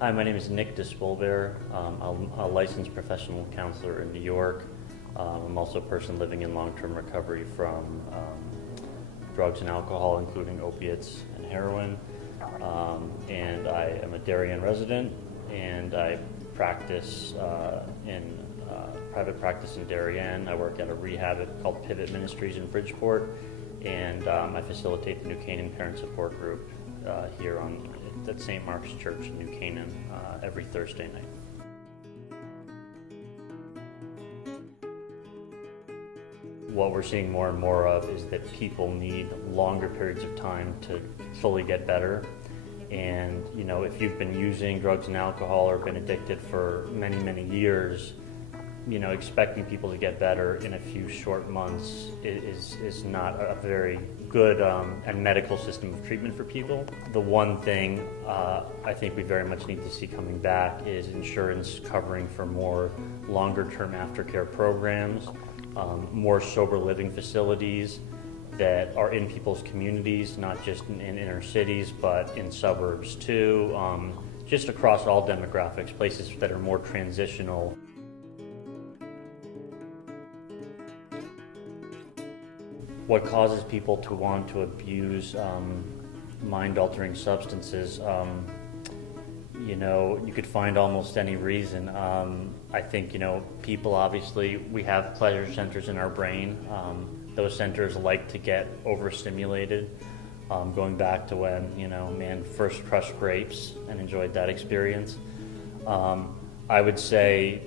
Hi, my name is Nick Despoelberch. I'm a licensed professional counselor in New York. I'm also a person living in long-term recovery from drugs and alcohol, including opiates and heroin. And I am a Darien resident, and I practice in private practice in Darien. I work at a rehab called Pivot Ministries in Bridgeport, and I facilitate the New Canaan Parent Support Group here at St. Mark's Church in New Canaan every Thursday night. What we're seeing more and more of is that people need longer periods of time to fully get better. And if you've been using drugs and alcohol or been addicted for many, many years, expecting people to get better in a few short months is not a very good and medical system of treatment for people. The one thing I think we very much need to see coming back is insurance covering for more longer-term aftercare programs, more sober living facilities that are in people's communities, not just in inner cities, but in suburbs too, just across all demographics, places that are more transitional. What causes people to want to abuse mind-altering substances? You could find almost any reason. I think, people obviously, we have pleasure centers in our brain. Those centers like to get overstimulated. Going back to when, man first crushed grapes and enjoyed that experience. I would say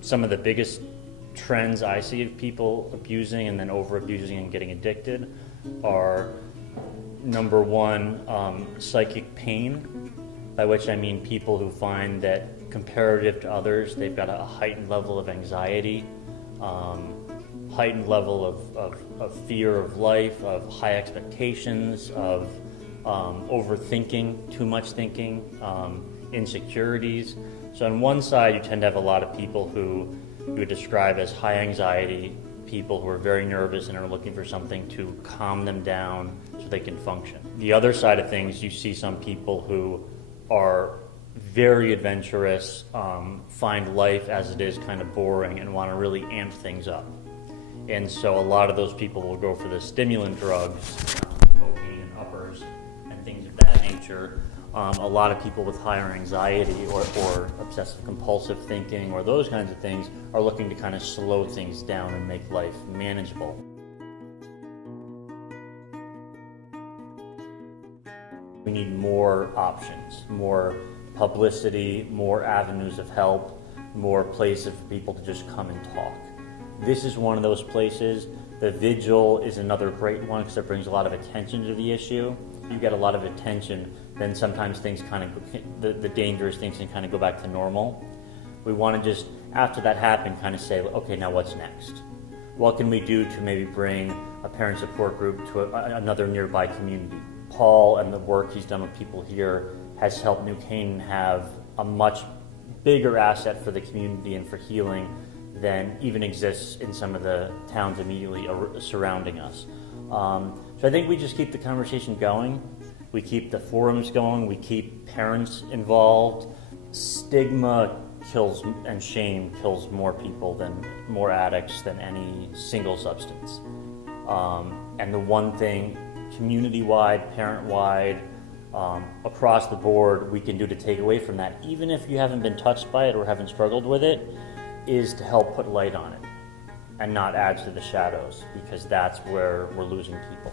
some of the biggest trends I see of people abusing and then over-abusing and getting addicted are, number one, psychic pain, by which I mean people who find that comparative to others, they've got a heightened level of anxiety, heightened level of fear of life, of high expectations, of overthinking, too much thinking, insecurities. So on one side, you tend to have a lot of people who you would describe as high anxiety, people who are very nervous and are looking for something to calm them down so they can function. The other side of things, you see some people who are very adventurous, find life as it is kind of boring and want to really amp things up. And so a lot of those people will go for the stimulant drugs, cocaine and uppers and things of that nature. A lot of people with higher anxiety or obsessive compulsive thinking or those kinds of things are looking to kind of slow things down and make life manageable. We need more options, more publicity, more avenues of help, more places for people to just come and talk. This is one of those places. The vigil is another great one because it brings a lot of attention to the issue. You get a lot of attention, then sometimes things the dangerous things can kind of go back to normal. We want to just, after that happened, kind of say, okay, now what's next? What can we do to maybe bring a parent support group to another nearby community? Paul and the work he's done with people here has helped New Canaan have a much bigger asset for the community and for healing than even exists in some of the towns immediately surrounding us. So I think we just keep the conversation going. We keep the forums going. We keep parents involved. Stigma kills and shame kills more addicts than any single substance. And the one thing, community-wide, parent-wide, across the board, we can do to take away from that, even if you haven't been touched by it or haven't struggled with it, is to help put light on it and not add to the shadows, because that's where we're losing people.